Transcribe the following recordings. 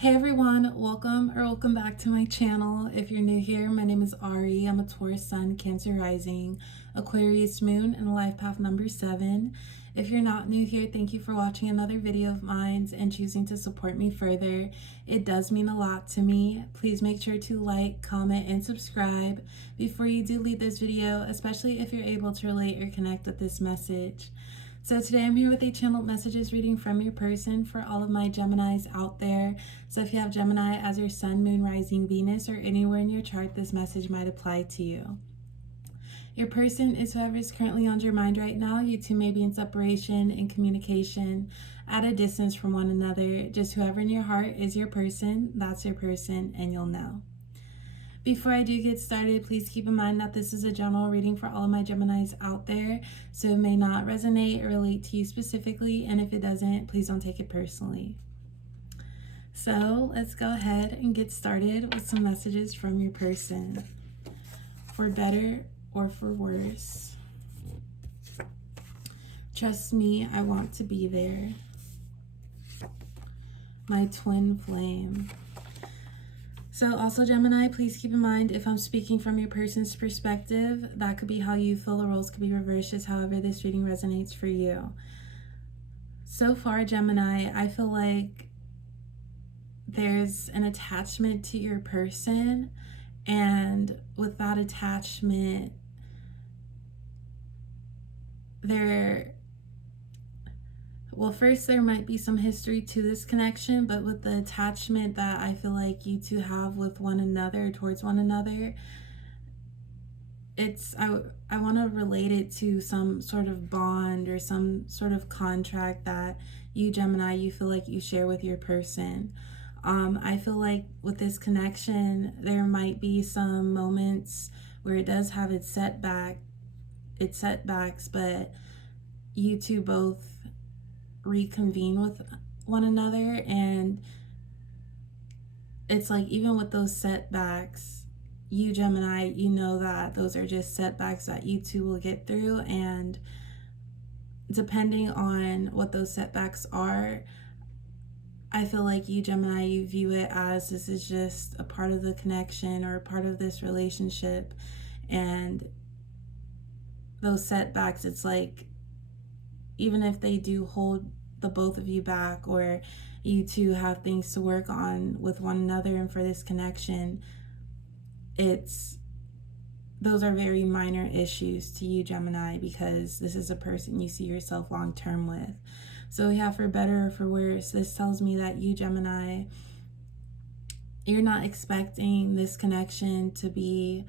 Hey everyone, welcome back to my channel. If you're new here, my name is Ari. I'm a Taurus Sun, Cancer Rising, Aquarius Moon, and life path number 7. If you're not new here, thank you for watching another video of mine and choosing to support me further. It does mean a lot to me. Please make sure to like, comment, and subscribe before you do leave this video, especially if you're able to relate or connect with this message. So today I'm here with a channeled messages reading from your person for all of my Geminis out there. So if you have Gemini as your sun, moon, rising, Venus, or anywhere in your chart, this message might apply to you. Your person is whoever is currently on your mind right now. You two may be in separation, in communication, at a distance from one another. Just whoever in your heart is your person, that's your person, and you'll know. Before I do get started, please keep in mind that this is a general reading for all of my Geminis out there, so it may not resonate or relate to you specifically, and if it doesn't, please don't take it personally. So let's go ahead and get started with some messages from your person, for better or for worse. Trust me, I want to be there. My twin flame. So also Gemini, please keep in mind if I'm speaking from your person's perspective, that could be how you feel. The roles could be reversed, just however this reading resonates for you. So far, Gemini, I feel like there's an attachment to your person, and with that attachment, first there might be some history to this connection, but with the attachment that I feel like you two have with one another, towards one another, I want to relate it to some sort of bond or some sort of contract that you, Gemini, you feel like you share with your person. I feel like with this connection, there might be some moments where it does have its setbacks, but you two both reconvene with one another, and it's like even with those setbacks, you, Gemini, you know that those are just setbacks that you two will get through, and depending on what those setbacks are, I feel like you, Gemini, you view it as this is just a part of the connection or a part of this relationship, and those setbacks, it's like even if they do hold the both of you back, or you two have things to work on with one another and for this connection, those are very minor issues to you, Gemini, because this is a person you see yourself long term with. So yeah, for better or for worse, this tells me that you, Gemini, you're not expecting this connection to be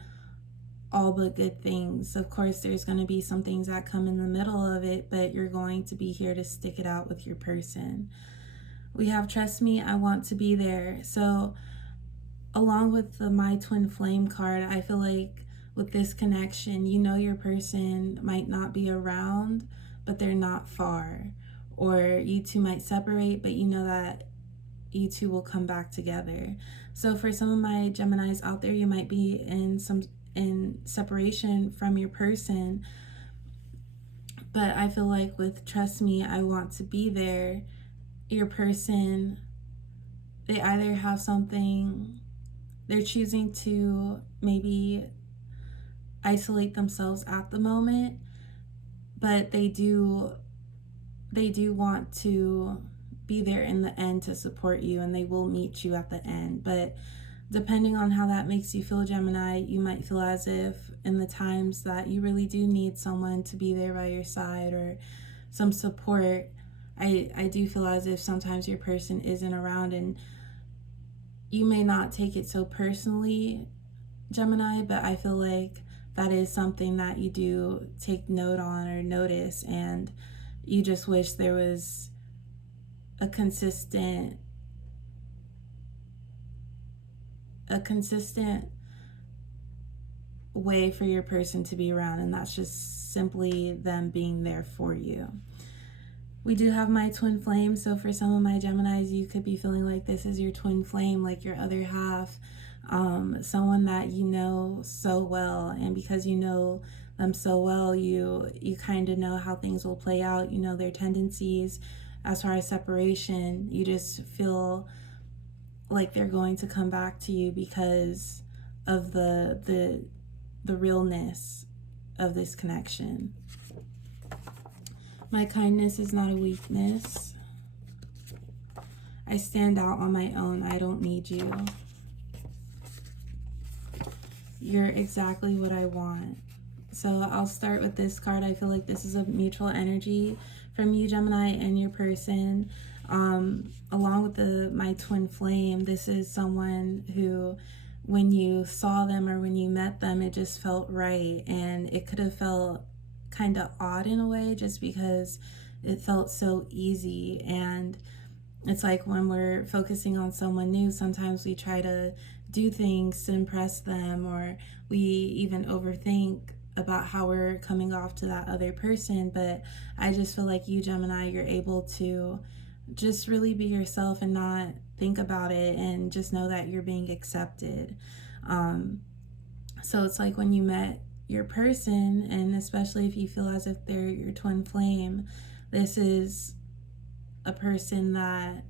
all but good things. Of course, there's going to be some things that come in the middle of it, but you're going to be here to stick it out with your person. We have trust me, I want to be there. So along with the my twin flame card, I feel like with this connection, you know your person might not be around, but they're not far. Or you two might separate, but you know that you two will come back together. So for some of my Geminis out there, you might be in separation from your person, but I feel like with trust me, I want to be there, your person, they either have something, they're choosing to maybe isolate themselves at the moment, but they do want to be there in the end to support you, and they will meet you at the end. But depending on how that makes you feel, Gemini, you might feel as if in the times that you really do need someone to be there by your side or some support, I do feel as if sometimes your person isn't around, and you may not take it so personally, Gemini, but I feel like that is something that you do take note on or notice, and you just wish there was a consistent way for your person to be around, and that's just simply them being there for you. We do have my twin flame, so for some of my Geminis, you could be feeling like this is your twin flame, like your other half, someone that you know so well, and because you know them so well, you kind of know how things will play out, you know their tendencies. As far as separation, you just feel like they're going to come back to you because of the realness of this connection. My kindness is not a weakness. I stand out on my own. I don't need you. You're exactly what I want. So I'll start with this card. I feel like this is a mutual energy from you, Gemini, and your person. Along with my twin flame, this is someone who, when you saw them or when you met them, it just felt right. And it could have felt kind of odd in a way just because it felt so easy. And it's like when we're focusing on someone new, sometimes we try to do things to impress them, or we even overthink about how we're coming off to that other person. But I just feel like you, Gemini, you're able to just really be yourself and not think about it, and just know that you're being accepted. So it's like when you met your person, and especially if you feel as if they're your twin flame, this is a person that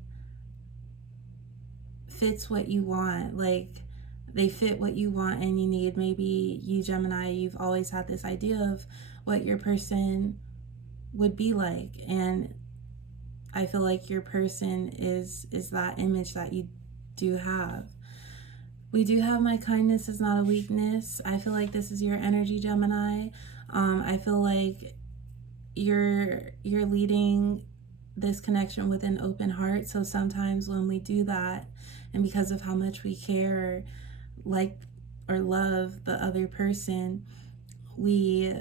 fits what you want. Like, they fit what you want and you need. Maybe you, Gemini, you've always had this idea of what your person would be like, and I feel like your person is that image that you do have. We do have my kindness is not a weakness. I feel like this is your energy, Gemini. I feel like you're leading this connection with an open heart. So sometimes when we do that, and because of how much we care, like, or love the other person, we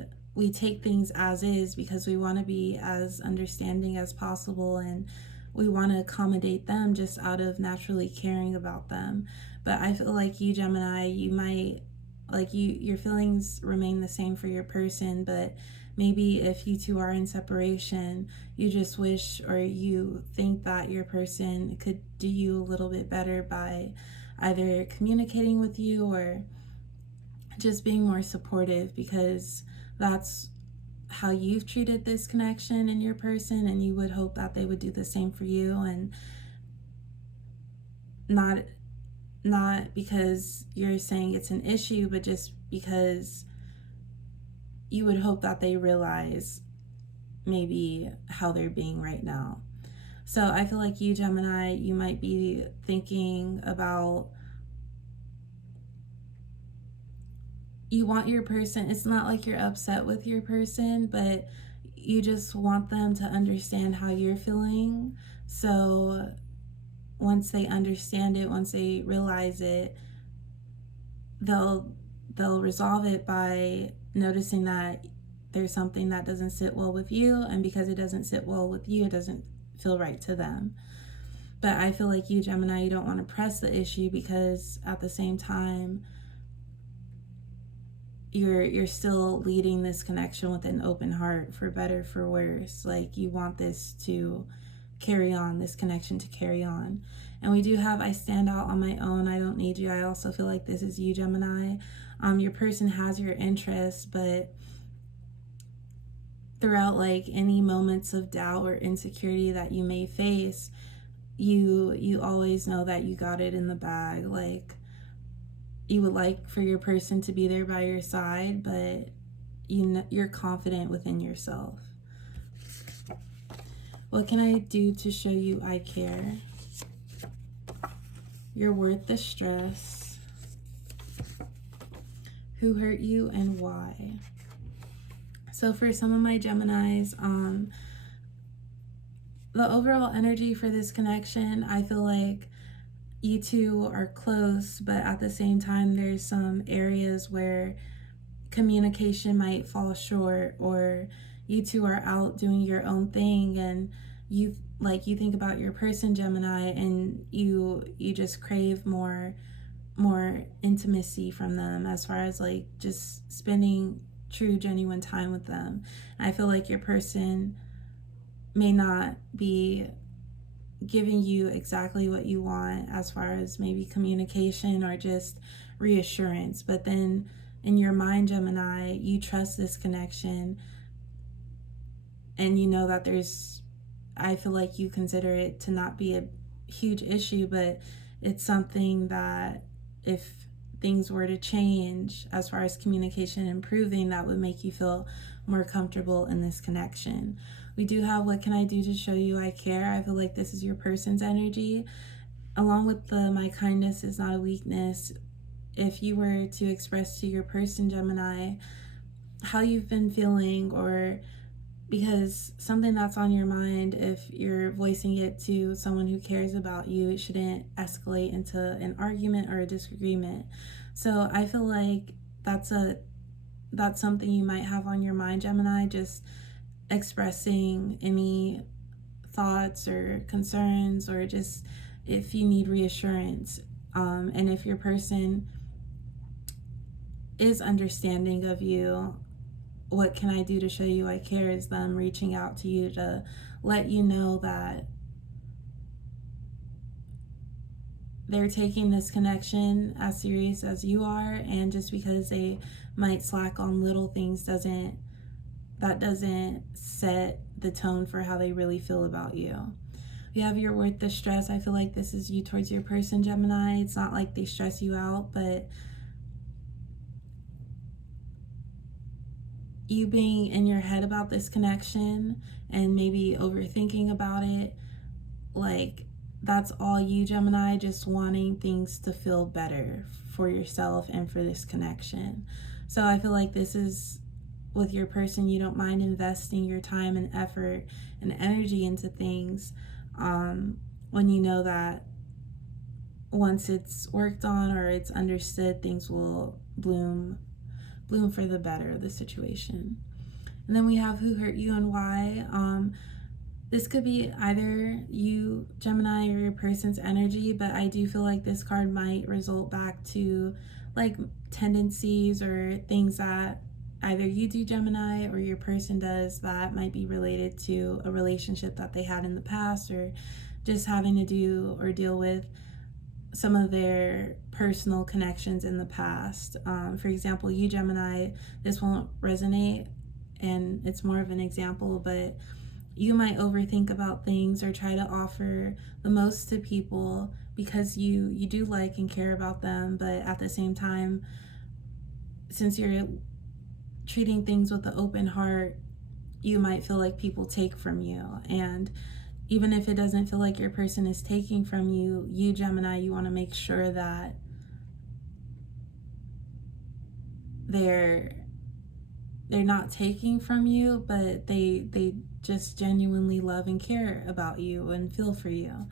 take things as is because we want to be as understanding as possible, and we want to accommodate them just out of naturally caring about them. But I feel like you, Gemini, you might, like, your feelings remain the same for your person, but maybe if you two are in separation, you just wish, or you think that your person could do you a little bit better by either communicating with you or just being more supportive, because that's how you've treated this connection in your person, and you would hope that they would do the same for you. And not because you're saying it's an issue, but just because you would hope that they realize maybe how they're being right now. So I feel like you, Gemini, you might be thinking about, you want your person, it's not like you're upset with your person, but you just want them to understand how you're feeling. So once they understand it, once they realize it, they'll resolve it by noticing that there's something that doesn't sit well with you, and because it doesn't sit well with you, it doesn't feel right to them. But I feel like you, Gemini, you don't want to press the issue, because at the same time, you're still leading this connection with an open heart, for better, for worse. Like, you want this to carry on, this connection to carry on. And we do have, I stand out on my own, I don't need you. I also feel like this is you, Gemini. Your person has your interests, but throughout, like, any moments of doubt or insecurity that you may face, you always know that you got it in the bag. Like, you would like for your person to be there by your side, but you're confident within yourself. What can I do to show you I care? You're worth the stress. Who hurt you and why? So for some of my Geminis, the overall energy for this connection, I feel like you two are close, but at the same time, there's some areas where communication might fall short, or you two are out doing your own thing, and you think about your person, Gemini, and you just crave more intimacy from them, as far as like just spending true, genuine time with them. I feel like your person may not be giving you exactly what you want, as far as maybe communication or just reassurance, but then in your mind, Gemini, you trust this connection, and you know that I feel like you consider it to not be a huge issue, but it's something that if things were to change as far as communication improving, that would make you feel more comfortable in this connection. We do have what can I do to show you I care. I feel like this is your person's energy. Along with the my kindness is not a weakness, if you were to express to your person, Gemini, how you've been feeling, or because something that's on your mind, if you're voicing it to someone who cares about you, it shouldn't escalate into an argument or a disagreement. So I feel like that's something you might have on your mind, Gemini, just expressing any thoughts or concerns, or just if you need reassurance. And if your person is understanding of you, what can I do to show you I care is them reaching out to you to let you know that they're taking this connection as serious as you are, and just because they might slack on little things doesn't set the tone for how they really feel about you. You have your worth the stress. I feel like this is you towards your person, Gemini. It's not like they stress you out, but you being in your head about this connection and maybe overthinking about it, like that's all you, Gemini, just wanting things to feel better for yourself and for this connection. So I feel like this is with your person, you don't mind investing your time and effort and energy into things when you know that once it's worked on or it's understood, things will bloom for the better of the situation. And then we have who hurt you and why. This could be either you, Gemini, or your person's energy, but I do feel like this card might result back to like tendencies or things that either you do, Gemini, or your person does that might be related to a relationship that they had in the past, or just having to do or deal with some of their personal connections in the past. For example, you, Gemini, this won't resonate and it's more of an example, but you might overthink about things or try to offer the most to people because you do like and care about them, but at the same time, since you're treating things with an open heart, you might feel like people take from you. And even if it doesn't feel like your person is taking from you, you, Gemini, you want to make sure that they're not taking from you, but they just genuinely love and care about you and feel for you.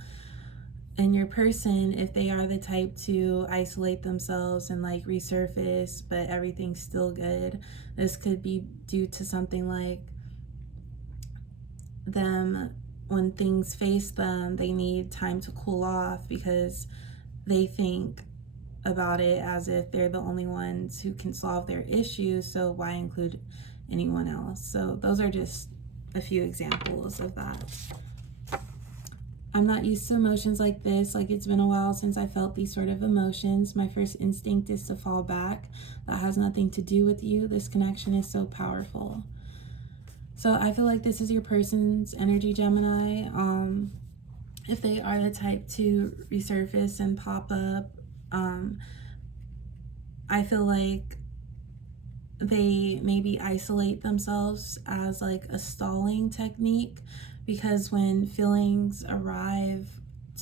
And your person, if they are the type to isolate themselves and like resurface, but everything's still good, this could be due to something like them, when things face them, they need time to cool off because they think about it as if they're the only ones who can solve their issues, so why include anyone else? So those are just a few examples of that. I'm not used to emotions like this. Like, it's been a while since I felt these sort of emotions. My first instinct is to fall back. That has nothing to do with you. This connection is so powerful. So I feel like this is your person's energy, Gemini. If they are the type to resurface and pop up, I feel like they maybe isolate themselves as like a stalling technique, because when feelings arrive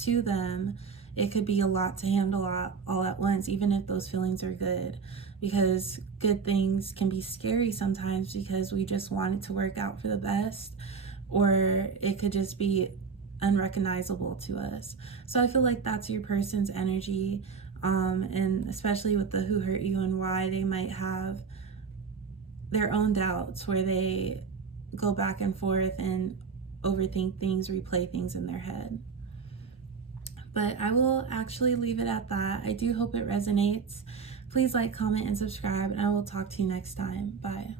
to them, it could be a lot to handle all at once, even if those feelings are good, because good things can be scary sometimes because we just want it to work out for the best, or it could just be unrecognizable to us. So I feel like that's your person's energy, and especially with the who hurt you and why, they might have their own doubts where they go back and forth and overthink things, replay things in their head. But I will actually leave it at that. I do hope it resonates. Please like, comment, and subscribe, and I will talk to you next time. Bye.